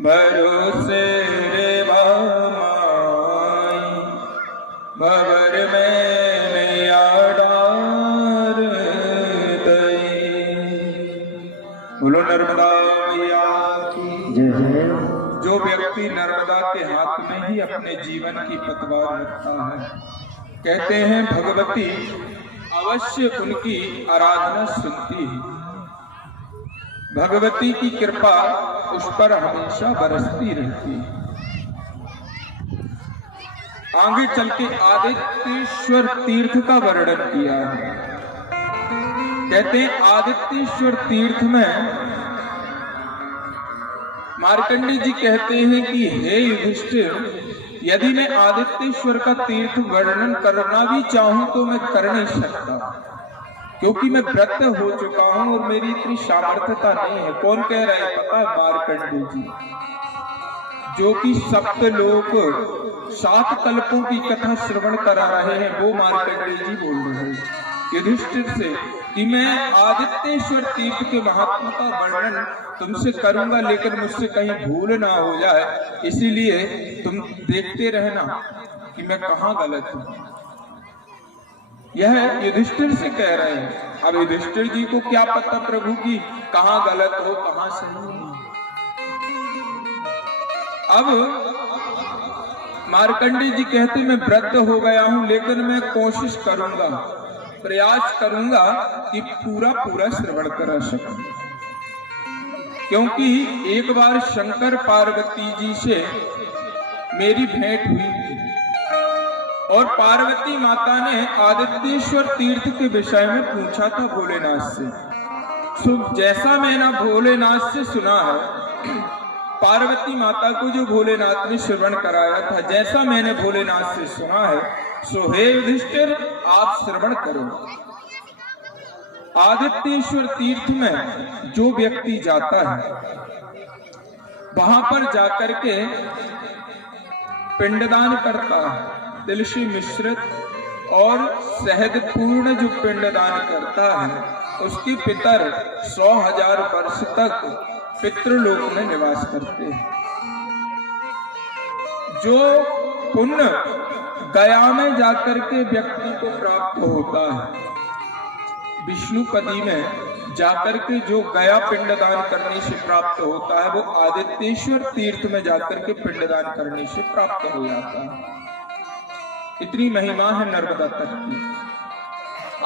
भरोसे रे माई भवर में नैया डार दई। बोलो नर्मदा मैया की जय। जो व्यक्ति नर्मदा के हाथ में ही अपने जीवन की पतवार रखता है, कहते हैं भगवती अवश्य उनकी आराधना सुनती है। भगवती की कृपा उस पर हमेशा बरसती रहती है। आगे चल के आदित्येश्वर तीर्थ का वर्णन किया है। कहते हैं आदित्येश्वर तीर्थ में मार्कंडेय जी कहते हैं कि हे युधिष्ठिर, यदि मैं आदित्येश्वर का तीर्थ वर्णन करना भी चाहूं तो मैं कर नहीं सकता, क्योंकि मैं व्रत हो चुका हूं और मेरी इतनी सामर्थ्यता नहीं है। कौन कह रहा है पता है? मार्कंडेय जी, जो कि सप्तलोक 7 कल्पों की कथा श्रवण करा रहे हैं, वो मार्कंडेय जी बोल रहे हैं युधिष्ठिर से कि मैं आदित्येश्वर तीर्थ के महात्मा का वर्णन तुमसे करूंगा, लेकिन मुझसे कहीं भूल ना हो जाए, इसीलिए तुम देखते रहना कि मैं कहाँ गलत हूं। यह युधिष्ठिर से कह रहे हैं। अब युधिष्ठिर जी को क्या पता प्रभु की कहाँ गलत हो कहाँ सही हो। अब मार्कंडेय जी कहते मैं व्रत हो गया हूं, लेकिन मैं कोशिश करूंगा, प्रयास करूंगा कि पूरा श्रवण करा सकूं, क्योंकि एक बार शंकर पार्वती जी से मेरी भेंट हुई थी और पार्वती माता ने आदित्येश्वर तीर्थ के विषय में पूछा था भोलेनाथ से। जैसा मैंने भोलेनाथ से सुना है, पार्वती माता को जो भोलेनाथ ने श्रवण कराया था, जैसा मैंने भोलेनाथ से सुना है, सो हे युधिष्ठिर आप श्रवण करो। आदित्येश्वर तीर्थ में जो व्यक्ति जाता है, वहां पर जाकर के पिंडदान करता है, तिल से मिश्रित और शहद पूर्ण जो पिंडदान करता है, उसके पितर 100,000 वर्ष तक पितृलोक में निवास करते हैं। जो पुण्य गया में जाकर के व्यक्ति को प्राप्त होता है, विष्णुपदी में जाकर के जो गया पिंडदान करने से प्राप्त होता है, वो आदित्येश्वर तीर्थ में जाकर के पिंडदान करने से प्राप्त हो जाता है। इतनी महिमा है नर्मदा तट की।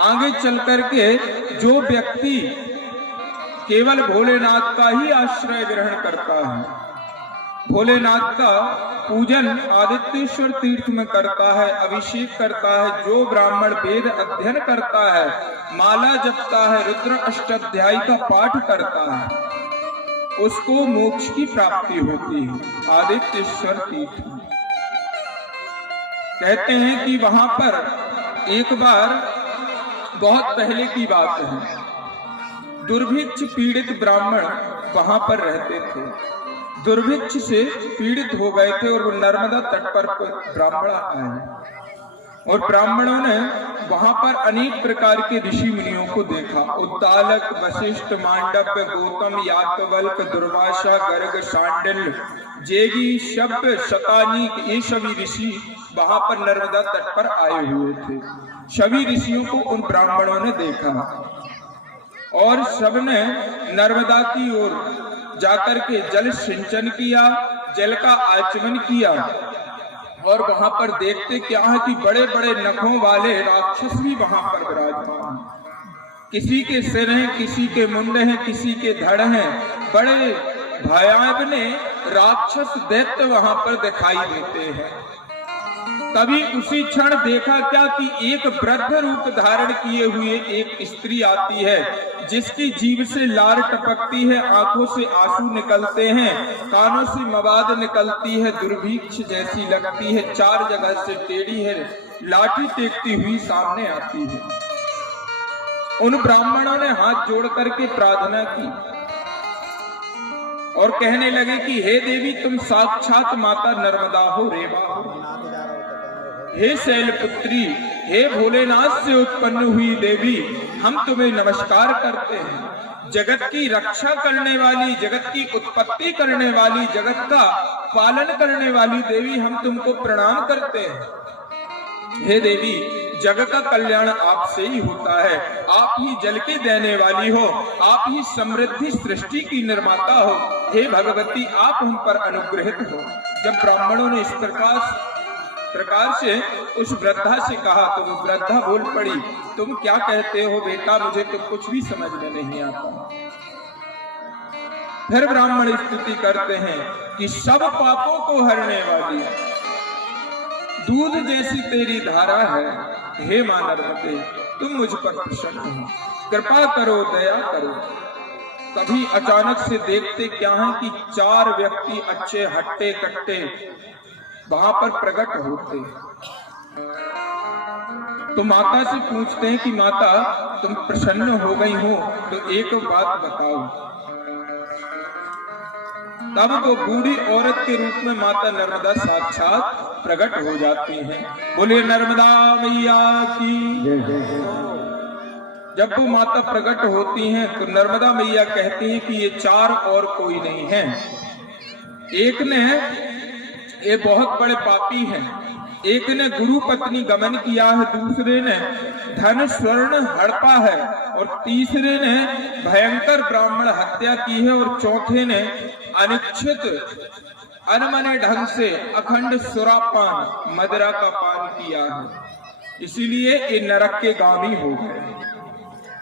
आगे चल करके जो व्यक्ति केवल भोलेनाथ का ही आश्रय ग्रहण करता है, भोलेनाथ का पूजन आदित्येश्वर तीर्थ में करता है, अभिषेक करता है, जो ब्राह्मण वेद अध्ययन करता है, माला जपता है, रुद्र अष्टाध्यायी का पाठ करता है, उसको मोक्ष की प्राप्ति होती है आदित्येश्वर तीर्थ में। कहते हैं कि वहां पर एक बार, बहुत पहले की बात है, दुर्भिक्ष पीड़ित ब्राह्मण वहां पर रहते थे। दुर्भिक्ष से पीड़ित हो गए थे और वो नर्मदा तट पर ब्राह्मण आए और ब्राह्मणों ने वहां पर अनेक प्रकार के ऋषि मुनियों को देखा। उद्दालक, वशिष्ठ, मांडव्य, गौतम, याज्ञवल्क्य, दुर्वासा, गर्ग, शांडिल्य, जेगी, शब्द, शतानीक, ये सभी ऋषि वहां पर नर्मदा तट पर आए हुए थे। सभी ऋषियों को उन ब्राह्मणों ने देखा और सबने नर्मदा की ओर जाकर के जल सिंचन किया, जल का आचमन किया। और वहां पर देखते क्या है कि बड़े बड़े नखों वाले राक्षस भी वहां पर विराजमान हैं। किसी के सिर हैं, किसी के मुंड हैं, किसी के धड़ हैं। बड़े भयावने राक्षस दैत्य वहां पर दिखाई देते हैं। तभी उसी क्षण देखा क्या कि एक वृद्ध रूप धारण किए हुए एक स्त्री आती है, जिसकी जीभ से लार टपकती है, आंखों से आंसू निकलते हैं, कानों से मवाद निकलती है, दुर्भिक्ष जैसी लगती है, चार जगह से टेढ़ी है, लाठी टेकती हुई सामने आती है। उन ब्राह्मणों ने हाथ जोड़ करके प्रार्थना की और कहने लगे कि हे देवी, तुम साक्षात माता नर्मदा हो, रेवा हो। हे शैलपुत्री, हे भोलेनाथ से उत्पन्न हुई देवी, हम तुम्हें नमस्कार करते हैं। जगत की रक्षा करने वाली, जगत की उत्पत्ति करने वाली, जगत का पालन करने वाली देवी, हम तुमको प्रणाम करते हैं। हे देवी, जगत का कल्याण आपसे ही होता है। आप ही जल की देने वाली हो, आप ही समृद्धि सृष्टि की निर्माता हो। हे भगवती, आप हम पर अनुग्रहित हो। जब ब्राह्मणों ने इस प्रकार से उस वृद्धा से कहा तो वो वृद्धा बोल पड़ी, तुम क्या कहते हो बेटा, मुझे तो कुछ भी समझ में नहीं आता। फिर ब्राह्मण स्तुति करते हैं कि सब पापों को हरने वाली, दूध जैसी तेरी धारा है, हे मां नर्मदे, तुम मुझ पर प्रसन्न हो, कृपा करो, दया करो। तभी अचानक से देखते क्या है कि चार व्यक्ति अच्छे हट्टे कट्टे वहां पर प्रकट होते। तो माता से पूछते हैं कि माता, तुम प्रसन्न हो गई हो तो एक बात बताओ। तब वो बूढ़ी औरत के रूप में माता नर्मदा साक्षात प्रकट हो जाती हैं। बोले नर्मदा मैया की। जब वो माता प्रकट होती हैं तो नर्मदा मैया कहती हैं कि ये चार और कोई नहीं है। एक ने, ये बहुत बड़े पापी हैं, एक ने गुरु पत्नी गमन किया है, दूसरे ने धन स्वर्ण हड़पा है और तीसरे ने भयंकर ब्राह्मण हत्या की है और चौथे ने अनिच्छित अनमने ढंग से अखंड सुरापान, मदिरा का पान किया है। इसीलिए ये नरक के गामी हो गए।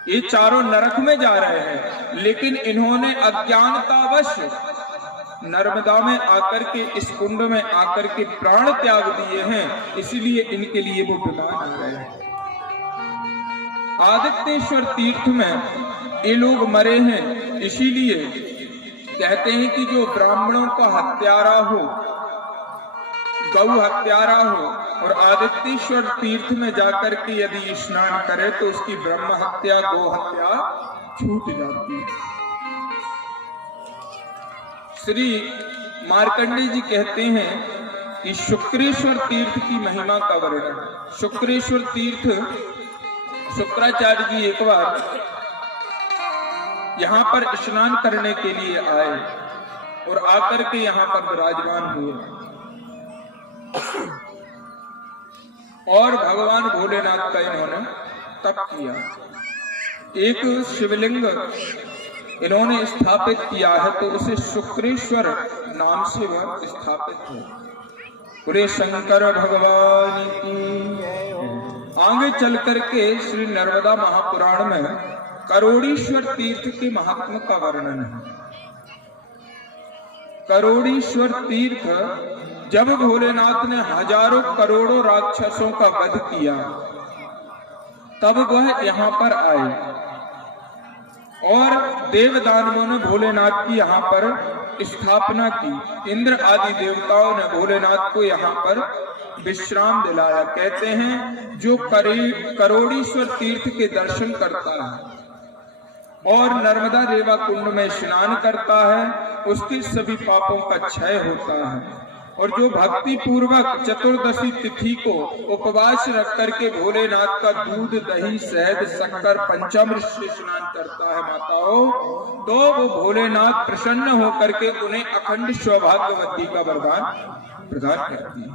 ये चारों नरक में जा रहे हैं, लेकिन इन्होंने अज्ञानतावश नर्मदा में आकर के, इस कुंड में आकर के प्राण त्याग दिए हैं, इसीलिए इनके लिए वो विमान हो गए हैं। आदित्येश्वर तीर्थ में ये लोग मरे हैं, इसीलिए कहते हैं कि जो ब्राह्मणों का हत्यारा हो, गौ हत्यारा हो और आदित्येश्वर तीर्थ में जाकर के यदि स्नान करे तो उसकी ब्रह्म हत्या, गौ हत्या छूट जाती है। श्री मार्कंडेय जी कहते हैं कि शुक्रेश्वर तीर्थ की महिमा का वर्णन। शुक्रेश्वर तीर्थ, शुक्राचार्य जी एक बार यहाँ पर स्नान करने के लिए आए और आकर के यहाँ पर विराजमान हुए और भगवान भोलेनाथ का इन्होंने तप किया। एक शिवलिंग इन्होंने स्थापित किया है, तो उसे शुक्रेश्वर नाम से वह स्थापित है। पूरे शंकर भगवान की। आगे चल करके श्री नर्मदा महापुराण में करोड़ीश्वर तीर्थ के महात्म का वर्णन है। करोड़ीश्वर तीर्थ, जब भोलेनाथ ने हजारों करोड़ों राक्षसों का वध किया तब वह यहाँ पर आए और देव दानवों ने भोलेनाथ की यहाँ पर स्थापना की। इंद्र आदि देवताओं ने भोलेनाथ को यहाँ पर विश्राम दिलाया। कहते हैं जो करोड़ीश्वर तीर्थ के दर्शन करता है और नर्मदा रेवा कुंड में स्नान करता है, उसके सभी पापों का क्षय होता है। और जो भक्ति पूर्वक चतुर्दशी तिथि को उपवास रख करके भोलेनाथ का दूध, दही, शहद, शक्कर, पंचामृत से स्नान करता है माताओं, तो वो भोलेनाथ प्रसन्न होकर के उन्हें अखंड सौभाग्यवती का वरदान प्रदान करती है।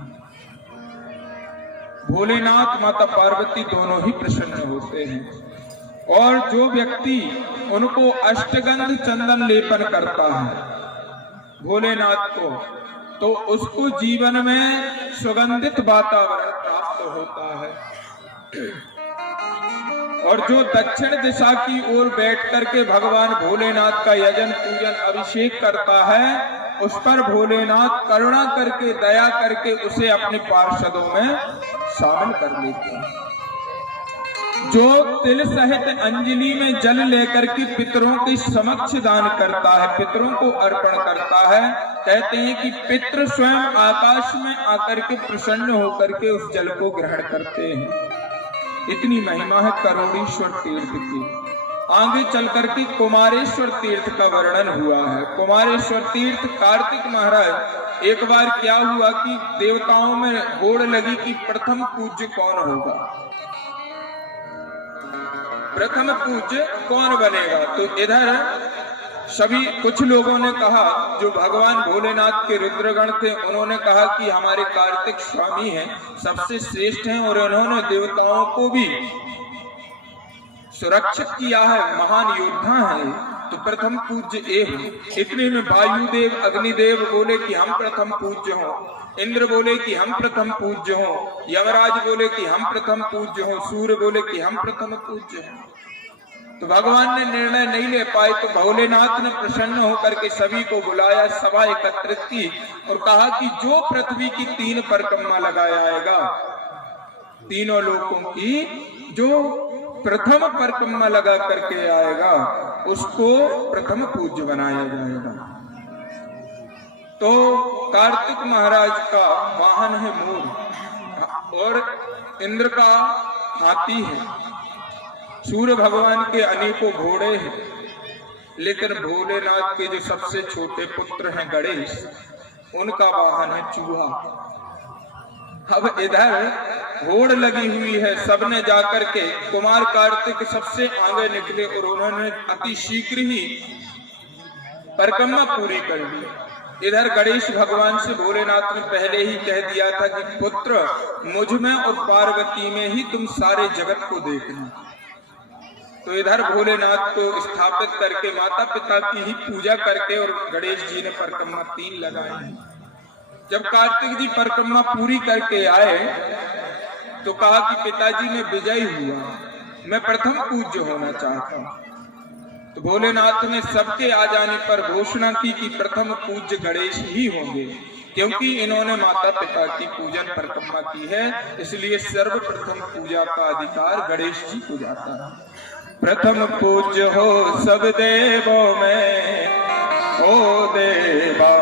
भोलेनाथ माता पार्वती दोनों ही प्रसन्न होते हैं। और जो व्यक्ति उनको अष्टगंध चंदन लेपन करता है भोलेनाथ को, तो उसको जीवन में सुगंधित वातावरण प्राप्त होता है। और जो दक्षिण दिशा की ओर बैठ करके भगवान भोलेनाथ का यजन, पूजन, अभिषेक करता है, उस पर भोलेनाथ करुणा करके, दया करके उसे अपने पार्षदों में शामिल कर लेते हैं। जो तिल सहित अंजलि में जल लेकर के पितरों के समक्ष दान करता है, पितरों को अर्पण करता है, कहते हैं कि पितृ स्वयं आकाश में आकर के प्रसन्न होकर के उस जल को ग्रहण करते हैं। इतनी महिमा है करोड़ीश्वर तीर्थ की। आगे चल करके कुमारेश्वर तीर्थ का वर्णन हुआ है। कुमारेश्वर तीर्थ, कार्तिक महाराज, एक बार क्या हुआ कि देवताओं में होड़ लगी कि प्रथम पूज्य कौन होगा, प्रथम पूज्य कौन बनेगा। तो इधर सभी कुछ लोगों ने कहा, जो भगवान भोलेनाथ के रुद्रगण थे, उन्होंने कहा कि हमारे कार्तिक स्वामी हैं, सबसे श्रेष्ठ हैं और उन्होंने देवताओं को भी सुरक्षित किया है, महान योद्धा है, तो प्रथम पूज्य ए हो। इतने में वायुदेव, अग्निदेव बोले कि हम प्रथम पूज्य हों, इंद्र बोले कि हम प्रथम पूज्य हों, यमराज बोले कि हम प्रथम पूज्य हों, सूर्य बोले कि हम प्रथम पूज्य हों। तो भगवान ने निर्णय नहीं ले पाए, तो भोलेनाथ ने प्रसन्न होकर के सभी को बुलाया, सभा एकत्रित की और कहा कि जो पृथ्वी की 3 परिक्रमा लगाया आएगा, तीनों लोकों की जो प्रथम परिक्रमा लगा करके आएगा, उसको प्रथम पूज्य बनाया जाएगा। तो कार्तिक महाराज का वाहन है मोर और इंद्र का हाथी है, सूर्य भगवान के अनेकों घोड़े हैं, लेकिन भोलेनाथ के जो सबसे छोटे पुत्र हैं गणेश, उनका वाहन है चूहा। अब इधर होड़ लगी हुई है, सबने जाकर के, कुमार कार्तिक सबसे आगे निकले और उन्होंने अति शीघ्र ही परिक्रमा पूरी कर ली। इधर गणेश भगवान से भोलेनाथ ने पहले ही कह दिया था कि पुत्र, मुझ में और पार्वती में ही तुम सारे जगत को देखना। तो इधर भोलेनाथ को स्थापित करके माता पिता की ही पूजा करके और गणेश जी ने परिक्रमा 3 लगाए। जब कार्तिक जी परिक्रमा पूरी करके आए तो कहा कि पिताजी मैं विजयी हुआ, मैं प्रथम पूज्य होना चाहता हूं। तो भोलेनाथ ने सबके आ जाने पर घोषणा की कि प्रथम पूज्य गणेश ही होंगे, क्योंकि इन्होंने माता पिता की पूजन परिक्रमा की है, इसलिए सर्वप्रथम पूजा का अधिकार गणेश जी को जाता है। प्रथम पूज्य हो सब देवों में ओ देवा,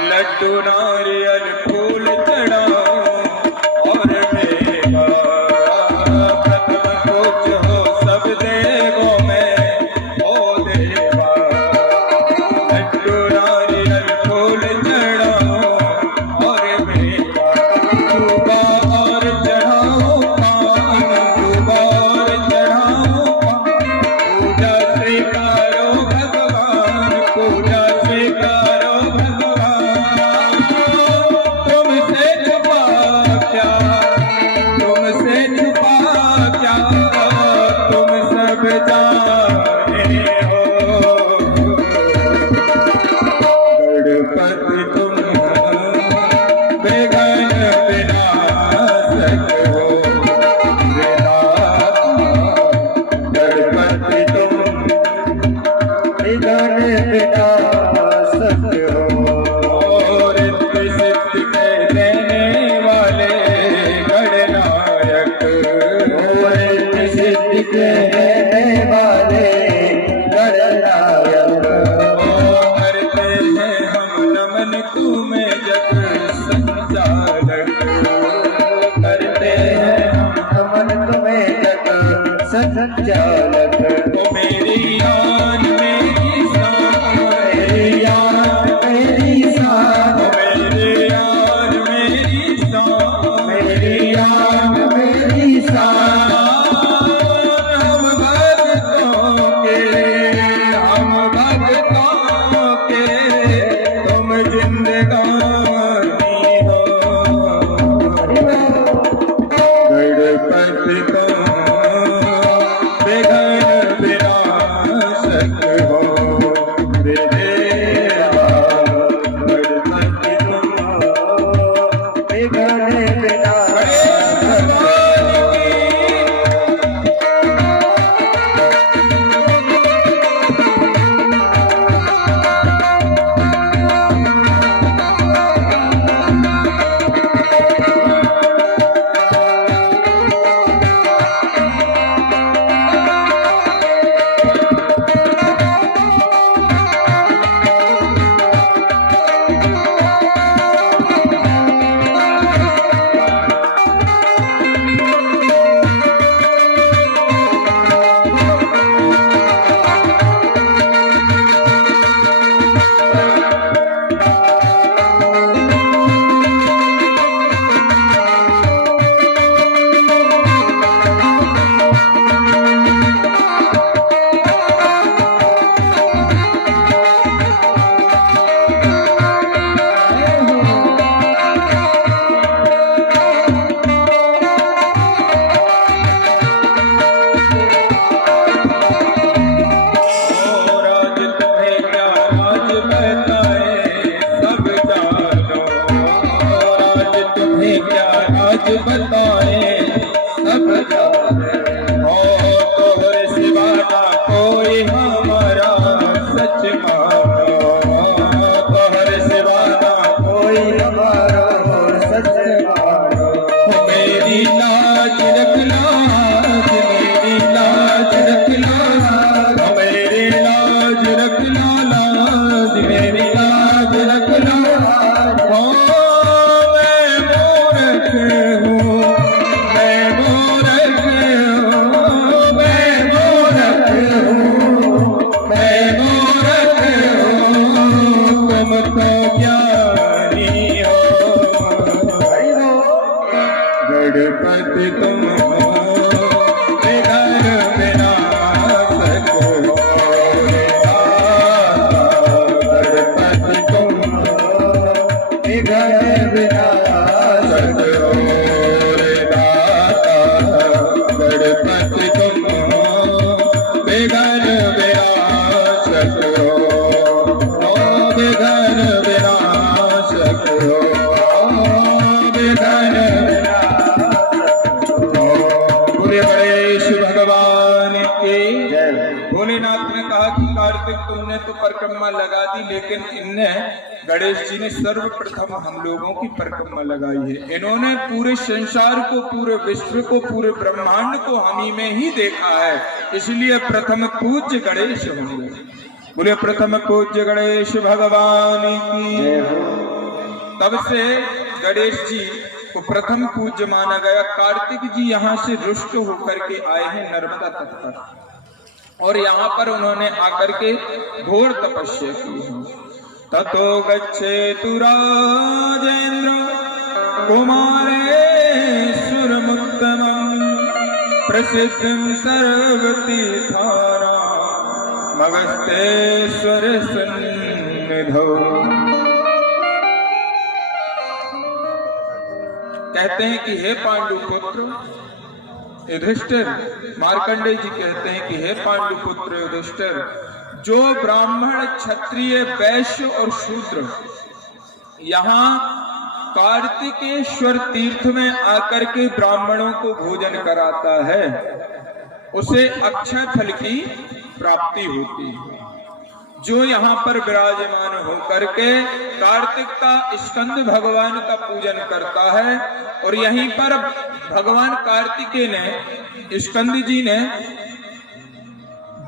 लड्डू नारियल फूल चढ़ाओ और मेवा। प्रथम पूज्य हो सब देवों में ओ देवा, लड्डू नारियल फूल चढ़ाओ और मेवा। दूबा और चढ़ाओ पान, दूबा और चढ़ाओ पान, पूजा स्वीकारो भगवान, पूजा स्वीकारो भगवान। तुमसे छुपा क्या, तुमसे छुपा क्या, तुम सब जाने हो। गणपति तुम बेगन विनाशक हो, गणपति तुम विघ्न विनाशक हो। और रिद्धि सिद्धि के देने वाले गणनायक, रिद्धि सिद्धि के देने वाले गणनायक। करते हैं हम नमन तुम्हें जग संचालक, करते हैं हम नमन तुम्हें जग संचालक। तो मेरी आन मेरी शान, मेरी आन मेरी शान, मेरी आन मेरी शान, मेरी आन मेरी शान। हम भक्तों के, हम भक्तों के तुम जिंदगानी हो। गणपति तुम विघ्न विनाशक हो। की जय। भोलेनाथ ने कहा कि कार्तिक तुमने तो परिक्रमा लगा दी, लेकिन इनने गणेश जी ने सर्वप्रथम हम लोगों की परिक्रमा लगाई है। इन्होंने पूरे संसार को, पूरे विश्व को, पूरे ब्रह्मांड को हम ही में ही देखा है, इसलिए प्रथम पूज्य गणेश होंगे। बोले प्रथम पूज्य गणेश भगवान की। जय हो। तब से गणेश जी को प्रथम पूज्य माना गया। कार्तिक जी यहाँ से रुष्ट होकर के आए हैं नर्मदा तट पर, और यहाँ पर उन्होंने आकर के घोर तपस्या की है। ततो गच्छेतु राजेंद्र कुमारेश्वरमुत्तमं प्रसिद्धं सर्वतीर्थानां अगस्त्येश्वर सन्निधौ। कहते हैं कि हे पांडु पुत्र युधिष्ठिर, मार्कंडेय जी कहते हैं कि हे पांडु पुत्र युधिष्ठिर, जो ब्राह्मण, क्षत्रिय, वैश्य और शूद्र यहाँ कार्तिकेश्वर तीर्थ में आकर के ब्राह्मणों को भोजन कराता है, उसे अक्षय फल की प्राप्ति होती है। जो यहाँ पर विराजमान होकर के कार्तिक का स्कंद भगवान का पूजन करता है, और यहीं पर भगवान कार्तिकेय ने, स्कंद जी ने,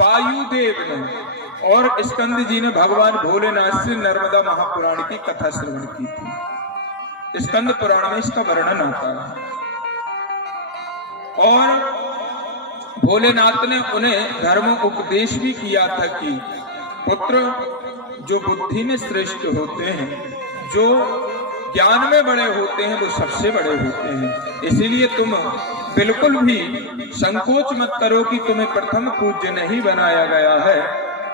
वायुदेव ने और स्कंद जी ने भगवान भोलेनाथ से नर्मदा महापुराण की कथा श्रवण की थी। स्कंद पुराण में इसका वर्णन आता है, और भोलेनाथ ने उन्हें धर्म उपदेश भी किया था कि पुत्र, जो बुद्धि में श्रेष्ठ होते हैं, जो ज्ञान में बड़े होते हैं, वो सबसे बड़े होते हैं। इसीलिए तुम बिल्कुल भी संकोच मत करो कि तुम्हें प्रथम पूज्य नहीं बनाया गया है।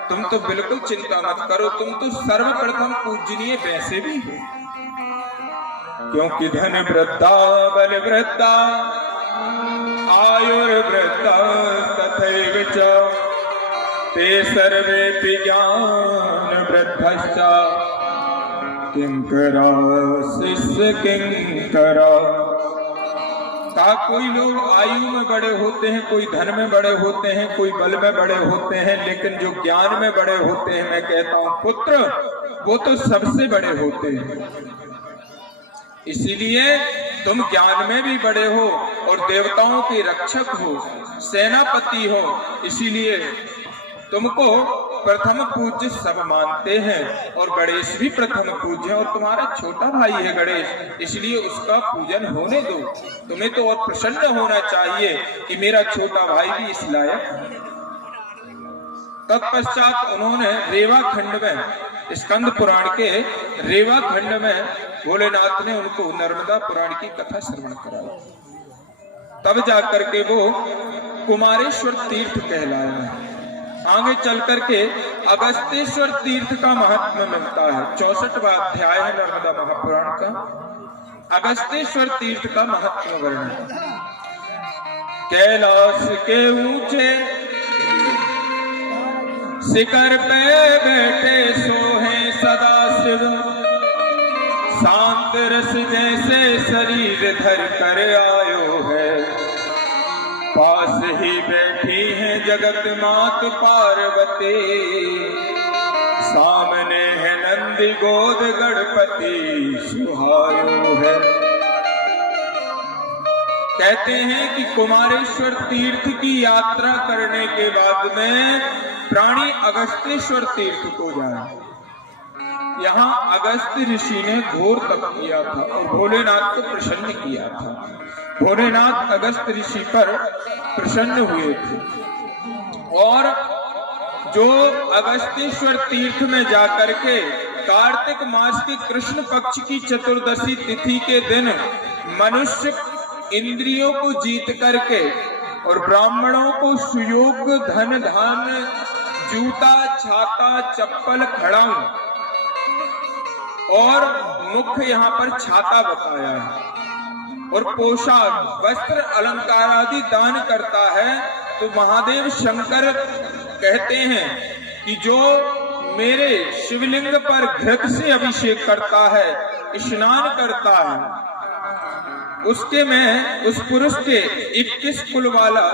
तुम तो बिल्कुल चिंता मत करो, तुम तो सर्वप्रथम पूजनीय वैसे भी हो, क्योंकि धन वृद्धा बल वृद्धा आयुर्वृद्धा तथैव च ते सर्वे ज्ञान वृद्धश्च किंकरा शिष्य किंकरा। कहा कोई लोग आयु में बड़े होते हैं, कोई धन में बड़े होते हैं, कोई बल में बड़े होते हैं, लेकिन जो ज्ञान में बड़े होते हैं, मैं कहता हूं पुत्र, वो तो सबसे बड़े होते हैं। इसीलिए तुम ज्ञान में भी बड़े हो और देवताओं के रक्षक हो, सेनापति हो, इसीलिए तुमको प्रथम पूज्य सब मानते हैं, और गणेश भी प्रथम पूज्य है, और तुम्हारा छोटा भाई है गणेश, इसलिए उसका पूजन होने दो। तुम्हें तो और प्रसन्न होना चाहिए कि मेरा छोटा भाई भी इस लायक है। तत्पश्चात उन्होंने रेवा खंड में, स्कंद पुराण के रेवा खंड में भोलेनाथ ने उनको नर्मदा पुराण की कथा श्रवण कराई। तब जाकर के वो कुमारेश्वर तीर्थ कहलाया है। आगे चल करके अगस्त्येश्वर तीर्थ का महात्म्य मिलता है। 64वां अध्याय है नर्मदा महापुराण का, अगस्त्येश्वर तीर्थ का महात्म्य वर्णन। कैलाश के ऊंचे शिखर पे बैठे सोहे सदा शिव, शांत रस जैसे शरीर धर कर आयो है, पास ही बैठी है जगत मात पार्वती, सामने है नंदी गोद गणपति सुहायो है। कहते हैं कि कुमारेश्वर तीर्थ की यात्रा करने के बाद में प्राणी अगस्त्येश्वर तीर्थ को जाए। यहाँ अगस्त्य ऋषि ने घोर तप किया था और भोलेनाथ को प्रसन्न किया था। भोलेनाथ अगस्त्य ऋषि पर प्रसन्न हुए थे, और जो अगस्त्येश्वर तीर्थ में जाकर के कार्तिक मास के कृष्ण पक्ष की चतुर्दशी तिथि के दिन मनुष्य इंद्रियों को जीत करके और ब्राह्मणों को सुयोग्य धन धान्य, जूता, छाता, चप्पल, खड़ाऊ और मुख्य यहाँ पर छाता बताया है, और पोशाक, वस्त्र, अलंकार आदि दान करता है। तो महादेव शंकर कहते हैं कि जो मेरे शिवलिंग पर घृत से अभिषेक करता है, स्नान करता है, उसके मैं उस पुरुष के 21 कुल वाला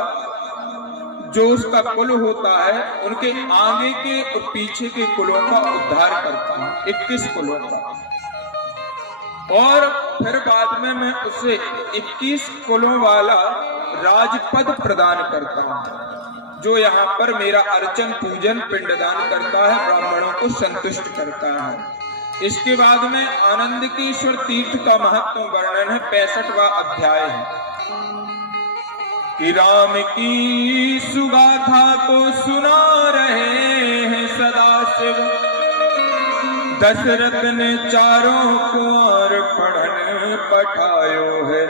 जो उसका कुल होता है उनके आगे के और पीछे के कुलों का उद्धार करता हूं, 21 कुलों का। और फिर बाद में मैं उसे 21 कुलों वाला राजपद प्रदान करता हूं, जो यहाँ पर मेरा अर्चन पूजन पिंडदान करता है, ब्राह्मणों को संतुष्ट करता है। इसके बाद में आनंदकेश्वर तीर्थ का महत्व वर्णन है, 65वां अध्याय है कि राम की सुगाथा को सुना रहे हैं सदाशिव, दशरथ ने चारों कुंवर पढ़न पठायो है,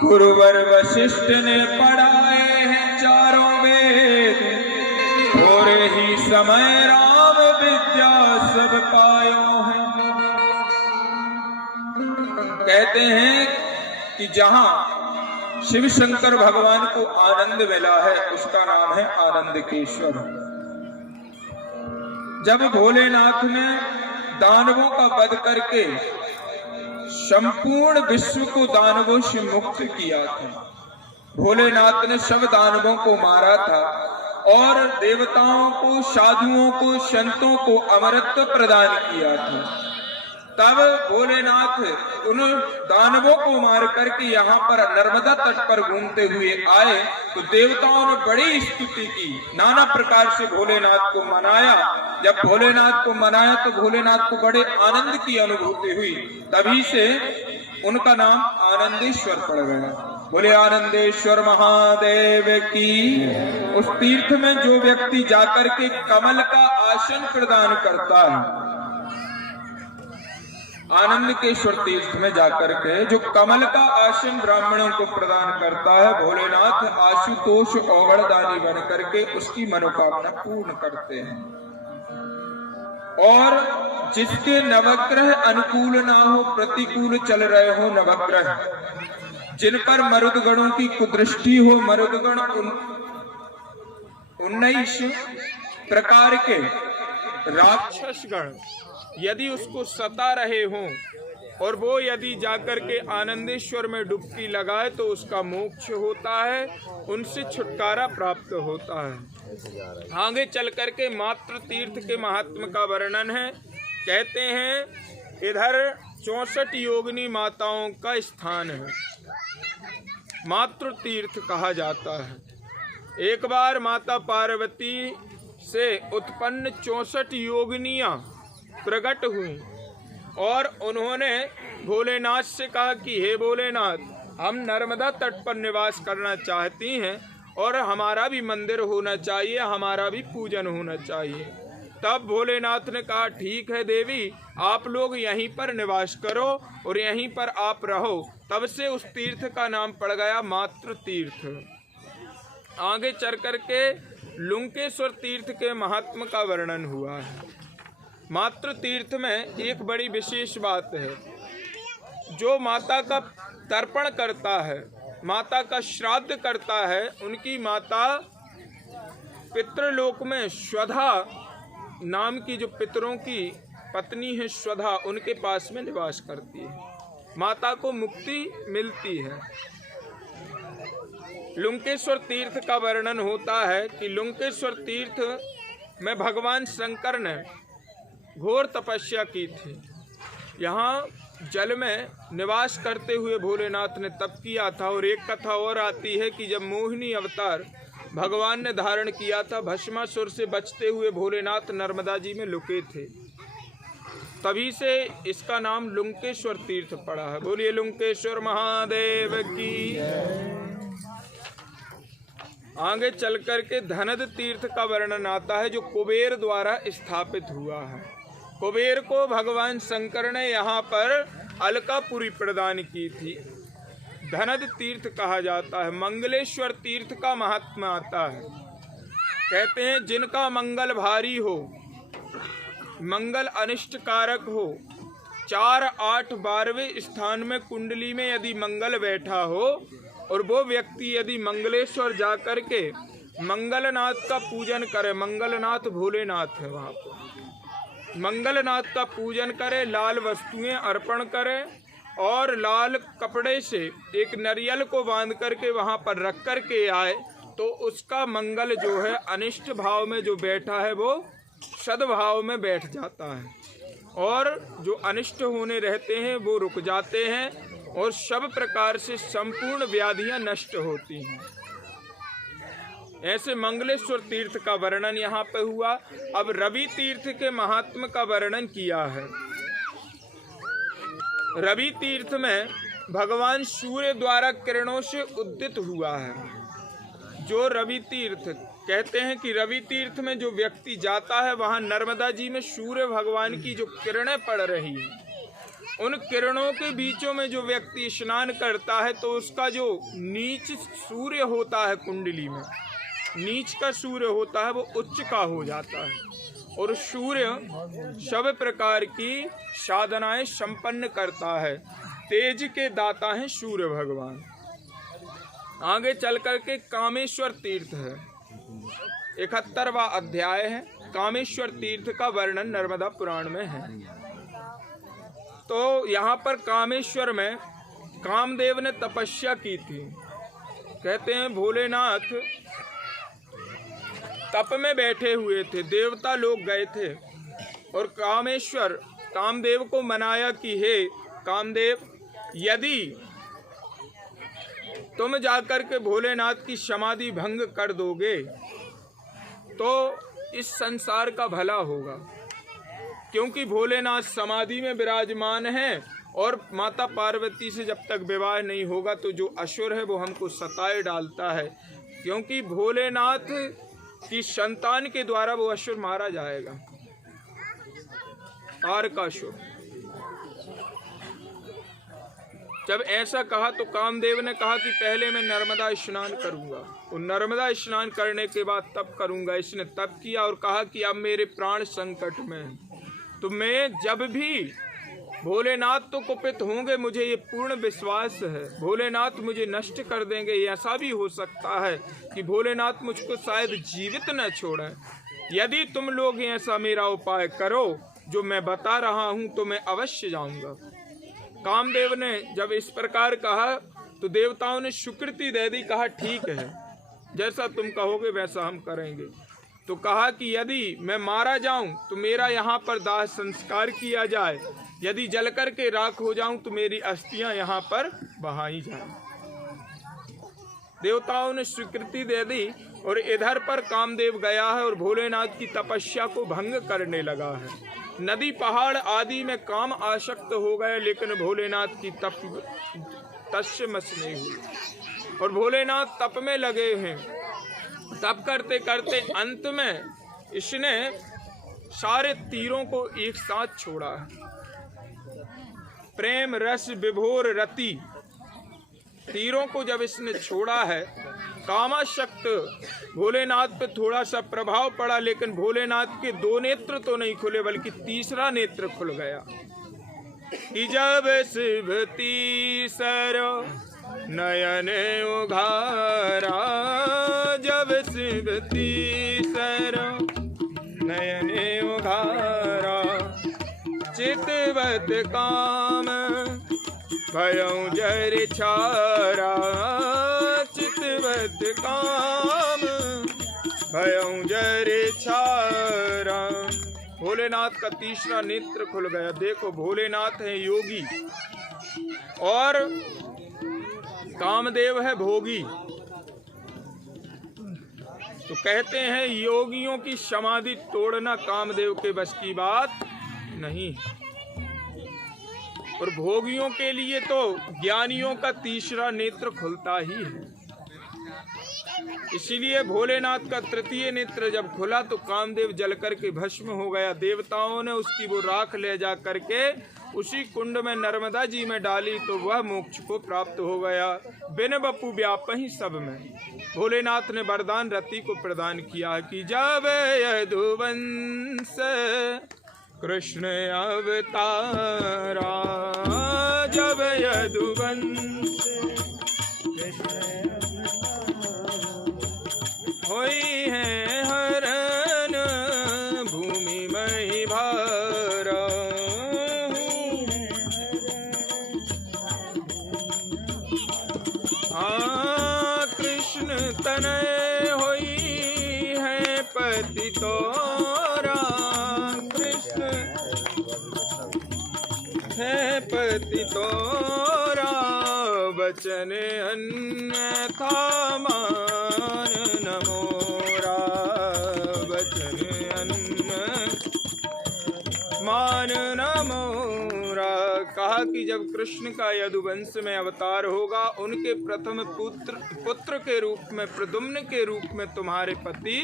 गुरुवर वशिष्ठ ने पढ़ाए हैं चारों वेद, थोड़े ही समय राम विद्या सब पायो है। कहते हैं कि जहां शिव शंकर भगवान को आनंद मिला है उसका नाम है आनंदकेश्वर। जब भोलेनाथ ने दानवों का वध करके संपूर्ण विश्व को दानवों से मुक्त किया था, भोलेनाथ ने सब दानवों को मारा था और देवताओं को, साधुओं को, संतों को अमरत्व प्रदान किया था। तब भोलेनाथ उन दानवों को मार करके यहाँ पर नर्मदा तट पर घूमते हुए आए तो देवताओं ने बड़ी स्तुति की, नाना प्रकार से भोलेनाथ को मनाया। जब भोलेनाथ को मनाया तो भोलेनाथ को बड़े आनंद की अनुभूति हुई, तभी से उनका नाम आनंदेश्वर पड़ गया। बोले आनंदेश्वर महादेव की। उस तीर्थ में जो व्यक्ति जाकर के कमल का आसन प्रदान करता है, आनंदकेश्वर तीर्थ में जाकर के जो कमल का आसन ब्राह्मणों को प्रदान करता है, भोलेनाथ आशुतोष औगड़दानी बन करके उसकी मनोकामना पूर्ण करते हैं। और जिसके नवग्रह अनुकूल ना हो, प्रतिकूल चल रहे हो नवग्रह, जिन पर मरुदगणों की कुदृष्टि हो, मरुदगण 19 प्रकार के राक्षसगण यदि उसको सता रहे हों और वो यदि जाकर के आनंदेश्वर में डुबकी लगाए तो उसका मोक्ष होता है, उनसे छुटकारा प्राप्त होता है। आगे चल करके मातृ तीर्थ के महात्म का वर्णन है। कहते हैं इधर 64 योगिनी माताओं का स्थान है, मातृ तीर्थ कहा जाता है। एक बार माता पार्वती से उत्पन्न 64 योगिनियां प्रकट हुई और उन्होंने भोलेनाथ से कहा कि हे भोलेनाथ, हम नर्मदा तट पर निवास करना चाहती हैं और हमारा भी मंदिर होना चाहिए, हमारा भी पूजन होना चाहिए। तब भोलेनाथ ने कहा ठीक है देवी, आप लोग यहीं पर निवास करो और यहीं पर आप रहो। तब से उस तीर्थ का नाम पड़ गया मातृ तीर्थ। आगे चल करके लुंकेश्वर तीर्थ के महात्म का वर्णन हुआ है। मातृ तीर्थ में एक बड़ी विशेष बात है, जो माता का तर्पण करता है, माता का श्राद्ध करता है, उनकी माता पितृलोक में स्वधा नाम की जो पितरों की पत्नी है स्वधा, उनके पास में निवास करती है, माता को मुक्ति मिलती है। लुंकेश्वर तीर्थ का वर्णन होता है कि लुंकेश्वर तीर्थ में भगवान शंकर ने घोर तपस्या की थी। यहाँ जल में निवास करते हुए भोलेनाथ ने तप किया था। और एक कथा और आती है कि जब मोहिनी अवतार भगवान ने धारण किया था, भस्मासुर से बचते हुए भोलेनाथ नर्मदा जी में लुके थे, तभी से इसका नाम लुंकेश्वर तीर्थ पड़ा है। बोलिए लुंकेश्वर महादेव की। आगे चल करके धनद तीर्थ का वर्णन आता है, जो कुबेर द्वारा स्थापित हुआ है। कुबेर को भगवान शंकर ने यहाँ पर अलकापुरी प्रदान की थी। धनद तीर्थ कहा जाता है। मंगलेश्वर तीर्थ का महात्मा आता है। कहते हैं जिनका मंगल भारी हो, मंगल अनिष्ट कारक हो, 4, 8, 12वें स्थान में कुंडली में यदि मंगल बैठा हो और वो व्यक्ति यदि मंगलेश्वर जा कर के मंगलनाथ का पूजन करे, मंगलनाथ भोलेनाथ है वहाँ पर, मंगलनाथ का पूजन करे, लाल वस्तुएं अर्पण करे और लाल कपड़े से एक नरियल को बांध करके वहाँ पर रख कर के आए तो उसका मंगल जो है अनिष्ट भाव में जो बैठा है वो सद्भाव में बैठ जाता है, और जो अनिष्ट होने रहते हैं वो रुक जाते हैं, और सब प्रकार से संपूर्ण व्याधियां नष्ट होती हैं। ऐसे मंगलेश्वर तीर्थ का वर्णन यहाँ पे हुआ। अब रवि तीर्थ के महात्म का वर्णन किया है। रवि तीर्थ में भगवान सूर्य द्वारा किरणों से उद्दित हुआ है। जो रवि तीर्थ कहते हैं कि रवि तीर्थ में जो व्यक्ति जाता है वहाँ नर्मदा जी में सूर्य भगवान की जो किरणें पड़ रही हैं, उन किरणों के बीचों में जो व्यक्ति स्नान करता है तो उसका जो नीच सूर्य होता है, कुंडली में नीच का सूर्य होता है, वो उच्च का हो जाता है, और सूर्य सब प्रकार की साधनाएं संपन्न करता है। तेज के दाता हैं सूर्य भगवान। आगे चल करके कामेश्वर तीर्थ है, 71वां अध्याय है। कामेश्वर तीर्थ का वर्णन नर्मदा पुराण में है। तो यहाँ पर कामेश्वर में कामदेव ने तपस्या की थी। कहते हैं भोलेनाथ तप में बैठे हुए थे, देवता लोग गए थे, और कामेश्वर कामदेव को मनाया कि हे कामदेव, यदि तुम जाकर के भोलेनाथ की समाधि भंग कर दोगे तो इस संसार का भला होगा, क्योंकि भोलेनाथ समाधि में विराजमान हैं, और माता पार्वती से जब तक विवाह नहीं होगा तो जो असुर है वो हमको सताए डालता है, क्योंकि भोलेनाथ की संतान के द्वारा वो असुर मारा जाएगा, तारकासुर। जब ऐसा कहा तो कामदेव ने कहा कि पहले मैं नर्मदा स्नान करूंगा, और नर्मदा स्नान करने के बाद तप करूंगा। इसने तप किया और कहा कि अब मेरे प्राण संकट में हैं, तो मैं जब भी भोलेनाथ तो कुपित होंगे, मुझे ये पूर्ण विश्वास है भोलेनाथ मुझे नष्ट कर देंगे। ऐसा भी हो सकता है कि भोलेनाथ मुझको शायद जीवित न छोड़ें। यदि तुम लोग ऐसा मेरा उपाय करो जो मैं बता रहा हूँ तो मैं अवश्य जाऊंगा। कामदेव ने जब इस प्रकार कहा तो देवताओं ने स्वीकृति दे दी, कहा ठीक है, जैसा तुम कहोगे वैसा हम करेंगे। तो कहा कि यदि मैं मारा जाऊं तो मेरा यहाँ पर दाह संस्कार किया जाए, यदि जल कर के राख हो जाऊं तो मेरी अस्थियां यहाँ पर बहाई जाए। देवताओं ने स्वीकृति दे दी, और इधर पर कामदेव गया है और भोलेनाथ की तपस्या को भंग करने लगा है। नदी पहाड़ आदि में काम आसक्त हो गए, लेकिन भोलेनाथ की तस्मस नहीं हुई, और भोलेनाथ तप में लगे हैं। तप करते करते अंत में इसने सारे तीरों को एक साथ छोड़ा है। प्रेम रस विभोर रति तीरों को जब इसने छोड़ा है, कामाशक्त भोलेनाथ पे थोड़ा सा प्रभाव पड़ा, लेकिन भोलेनाथ के 2 नेत्र तो नहीं खुले बल्कि तीसरा नेत्र खुल गया। कि जब शिव तीसर नयन उघारा, जब शिव तीसर नयन उघारा, चितवत काम भयं जर छारा, चितवत काम भयं जर छारा। भोलेनाथ का तीसरा नेत्र खुल गया। देखो भोलेनाथ है योगी और कामदेव है भोगी। तो कहते हैं योगियों की समाधि तोड़ना कामदेव के बस की बात नहीं, और भोगियों के लिए तो ज्ञानियों का तीसरा नेत्र खुलता ही है। इसीलिए भोलेनाथ का तृतीय नेत्र जब खुला तो कामदेव जल करके भस्म हो गया। देवताओं ने उसकी वो राख ले जा करके उसी कुंड में नर्मदा जी में डाली तो वह मोक्ष को प्राप्त हो गया। बिन बपु व्यापहि सब में भोलेनाथ ने वरदान रति को प्रदान किया कि जब यदुवंश कृष्ण अवतारा, जब यदुवंश होई है हरण भूमि मई भारा। हाँ कृष्ण तनय पति तोरा कृष्ण है पति तोरा, वचन अन्यथा मान न मोरा, वचन मान न मोरा। कहा कि जब कृष्ण का यदुवंश में अवतार होगा, उनके प्रथम पुत्र के रूप में, प्रद्युम्न के रूप में तुम्हारे पति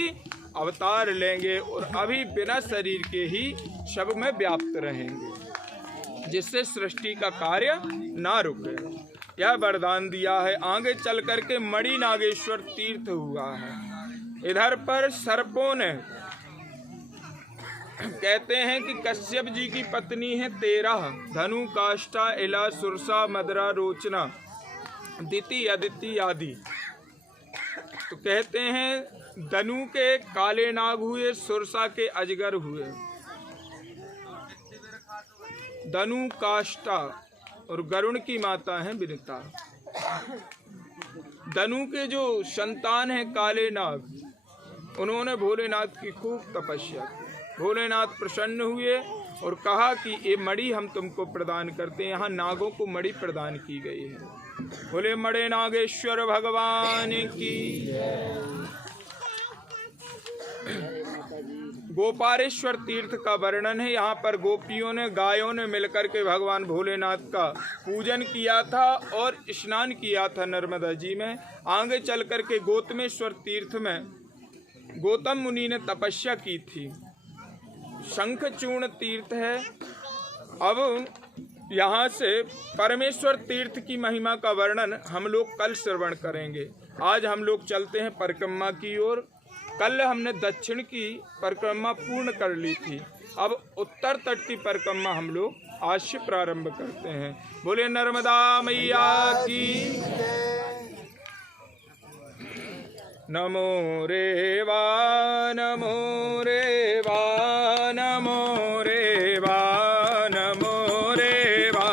अवतार लेंगे और अभी बिना शरीर के ही शव में व्याप्त रहेंगे, जिससे सृष्टि का कार्य ना रुके। यह वरदान दिया है। आगे चल करके मणि नागेश्वर तीर्थ हुआ है। इधर पर सर्पों ने, कहते हैं कि कश्यप जी की पत्नी है 13, धनु, काष्ठा, इला, सुरसा, मदरा, रोचना, दिति, अदिति आदि। तो कहते हैं धनु के काले नाग हुए, सुरसा के अजगर हुए, धनु, काष्ठा और गरुण की माता है विनिता। धनु के जो संतान है काले नाग, उन्होंने भोलेनाथ की खूब तपस्या की। भोलेनाथ प्रसन्न हुए और कहा कि ये मणि हम तुमको प्रदान करते हैं। यहाँ नागों को मणि प्रदान की गई है। बोले मणि नागेश्वर भगवान की। गोपालेश्वर तीर्थ का वर्णन है। यहाँ पर गोपियों ने, गायों ने मिलकर के भगवान भोलेनाथ का पूजन किया था और स्नान किया था नर्मदा जी में। आगे चल करके गौतमेश्वर तीर्थ में गौतम मुनि ने तपस्या की थी। शंखचूर्ण तीर्थ है। अब यहाँ से परमेश्वर तीर्थ की महिमा का वर्णन हम लोग कल श्रवण करेंगे। आज हम लोग चलते हैं परिक्रमा की ओर। कल हमने दक्षिण की परिक्रमा पूर्ण कर ली थी। अब उत्तर तट की परिक्रमा हम लोग आज से प्रारंभ करते हैं। बोले नर्मदा मैया की। नमो रे वा, नमो रे वा, नमो रे वा, नमो रे वा,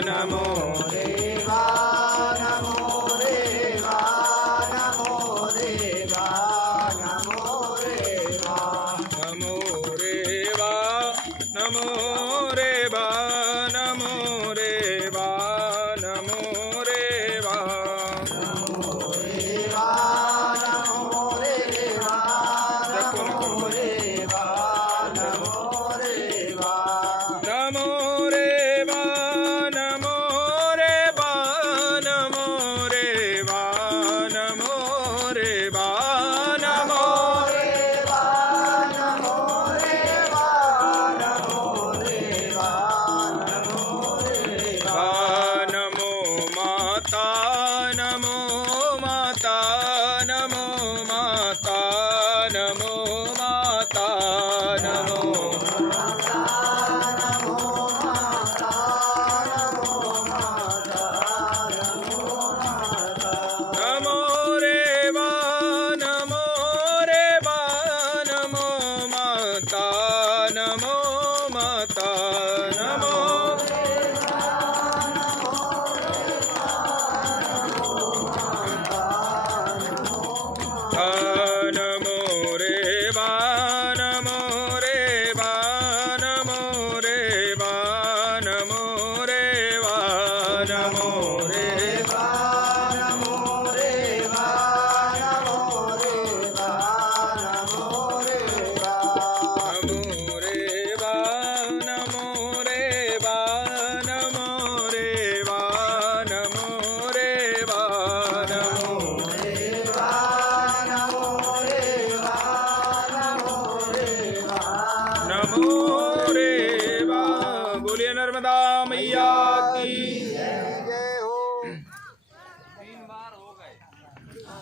नमो रे वा, नमो रे वा, नमो रे वा, नमो रे वा, नमो रे वा, नमो रे वा, नमो रे वा, नमो रे वा, नमो रे वा।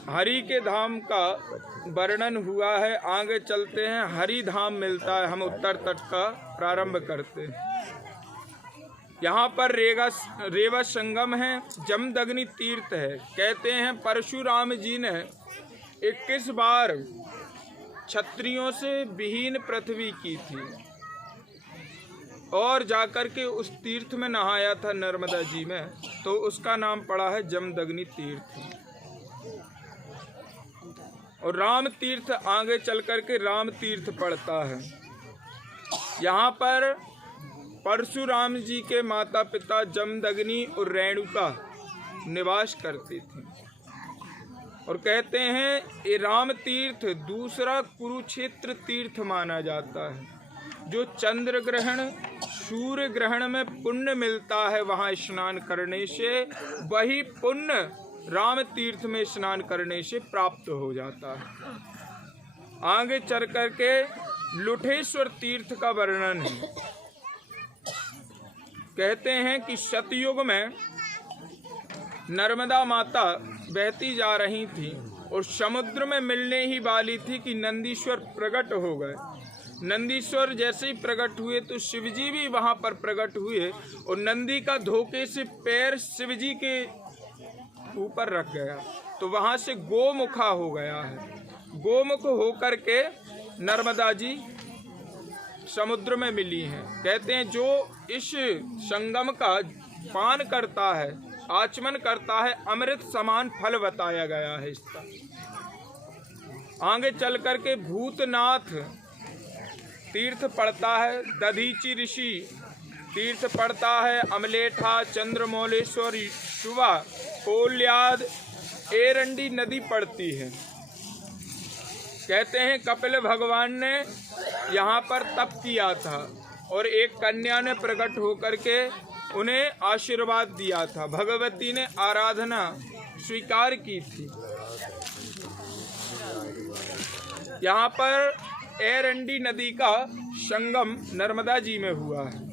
हरि के धाम का वर्णन हुआ है। आगे चलते हैं। हरि धाम मिलता है। हम उत्तर तट का प्रारंभ करते हैं। यहाँ पर रेवा संगम है। जमदग्नि तीर्थ है। कहते हैं परशुराम जी ने 21 बार क्षत्रियों से विहीन पृथ्वी की थी और जाकर के उस तीर्थ में नहाया था नर्मदा जी में, तो उसका नाम पड़ा है जमदग्नि तीर्थ। और राम तीर्थ आगे चल कर के राम तीर्थ पड़ता है। यहाँ पर परशुराम जी के माता पिता जमदग्नि और रेणुका निवास करती थी। और कहते हैं ये राम तीर्थ दूसरा कुरुक्षेत्र तीर्थ माना जाता है। जो चंद्र ग्रहण सूर्य ग्रहण में पुण्य मिलता है वहाँ स्नान करने से, वही पुण्य राम तीर्थ में स्नान करने से प्राप्त हो जाता है। आगे चल करके लुठेश्वर तीर्थ का वर्णन है। कहते हैं कि सतयुग में नर्मदा माता बहती जा रही थी और समुद्र में मिलने ही वाली थी कि नंदीश्वर प्रकट हो गए। नंदीश्वर जैसे ही प्रकट हुए तो शिवजी भी वहां पर प्रकट हुए और नंदी का धोखे से पैर शिवजी के ऊपर रख गया, तो वहां से गोमुखा हो गया है। गोमुख होकर के नर्मदा जी समुद्र में मिली हैं। कहते हैं जो इस संगम का पान करता है, आचमन करता है, अमृत समान फल बताया गया है इसका। आगे चल करके भूतनाथ तीर्थ पड़ता है, दधीची ऋषि तीर्थ पड़ता है, अमलेठा, चंद्रमौलेश्वर, शुवा, कोल्याद, एरंडी नदी पड़ती है। कहते हैं कपिल भगवान ने यहाँ पर तप किया था और एक कन्या ने प्रकट होकर के उन्हें आशीर्वाद दिया था। भगवती ने आराधना स्वीकार की थी। यहाँ पर एरंडी नदी का संगम नर्मदा जी में हुआ है।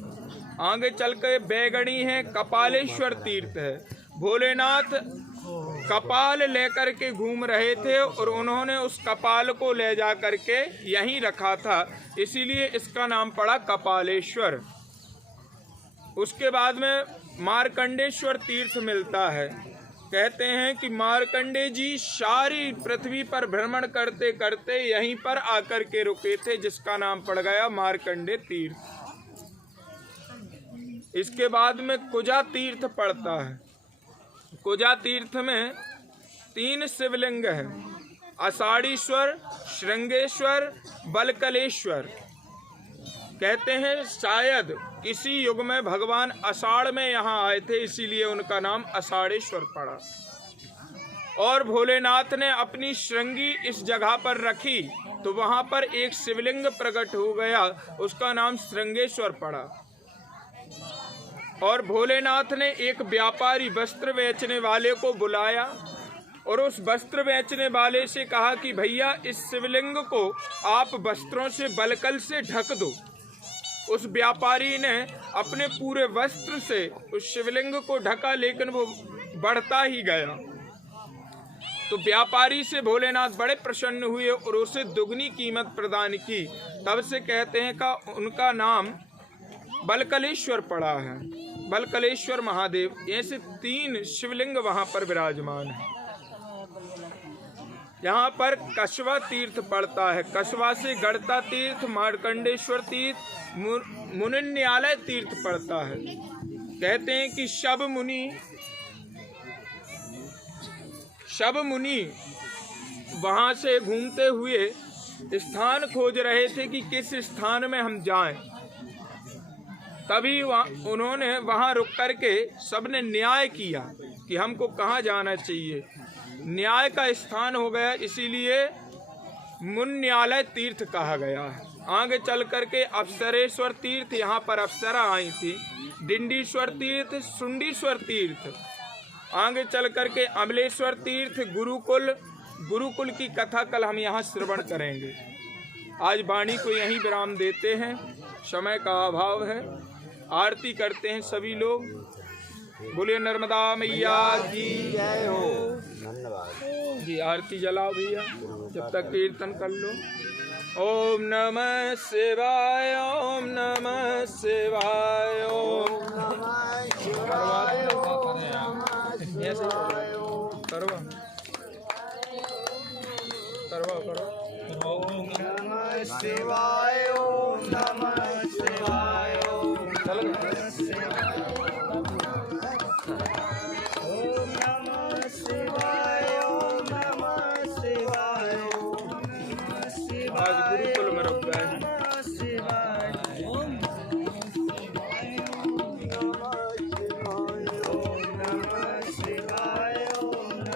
आगे चल के बैगणी है, कपालेश्वर तीर्थ है। भोलेनाथ कपाल लेकर के घूम रहे थे और उन्होंने उस कपाल को ले जा करके यहीं रखा था, इसीलिए इसका नाम पड़ा कपालेश्वर। उसके बाद में मार्कंडेश्वर तीर्थ मिलता है। कहते हैं कि मार्कंडे जी सारी पृथ्वी पर भ्रमण करते करते यहीं पर आकर के रुके थे, जिसका नाम पड़ गया मार्कंडे तीर्थ। इसके बाद में कुजा तीर्थ पड़ता है। कुजा तीर्थ में 3 शिवलिंग है, आषाढ़ीश्वर, श्रृंगेश्वर, बलकलेश्वर। कहते हैं शायद किसी युग में भगवान आषाढ़ में यहाँ आए थे, इसीलिए उनका नाम आषाढ़ेश्वर पड़ा। और भोलेनाथ ने अपनी श्रृंगी इस जगह पर रखी तो वहाँ पर एक शिवलिंग प्रकट हो गया, उसका नाम श्रृंगेश्वर पड़ा। और भोलेनाथ ने एक व्यापारी वस्त्र बेचने वाले को बुलाया और उस वस्त्र बेचने वाले से कहा कि भैया इस शिवलिंग को आप वस्त्रों से बलकल से ढक दो। उस व्यापारी ने अपने पूरे वस्त्र से उस शिवलिंग को ढका, लेकिन वो बढ़ता ही गया। तो व्यापारी से भोलेनाथ बड़े प्रसन्न हुए और उसे दुगनी कीमत प्रदान की। तब से कहते हैं का उनका नाम बलकलेश्वर पड़ा है, बलकलेश्वर महादेव। ऐसे 3 शिवलिंग वहां पर विराजमान है। यहाँ पर कछवा तीर्थ पड़ता है। कछवा से गढ़ता तीर्थ, मार्कंडेश्वर तीर्थ, मुनिन्यालय तीर्थ पड़ता है। कहते हैं कि शब मुनि वहां से घूमते हुए स्थान खोज रहे थे कि किस स्थान में हम जाएं। तभी उन्होंने वहां रुक करके सबने न्याय किया कि हमको कहाँ जाना चाहिए। न्याय का स्थान हो गया, इसीलिए मुन्यालय तीर्थ कहा गया है। आगे चल करके अप्सरेश्वर तीर्थ, यहाँ पर अप्सरा आई थी। डिंडीश्वर तीर्थ, सुंडीश्वर तीर्थ। आगे चल करके अमलेश्वर तीर्थ, गुरुकुल की कथा कल हम यहाँ श्रवण करेंगे। आज वाणी को यहीं विराम देते हैं, समय का अभाव है। आरती करते हैं सभी लोग। बोलिए नर्मदा मैया की जय हो। जी आरती जलाओ भैया, जब तक कीर्तन कर लो। ओम नमः शिवाय, ओम नमः शिवाय, ओम नमः शिवाय, करो। ओम नमः शिवाय, ओम नमः शिवाय, ओम नमः शिवाय, ओम नमः शिवाय, ओम नमः शिवाय। आज गुरुकुल में रुक गए।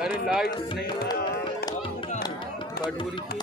अरे लाइट नहीं, बटोरी की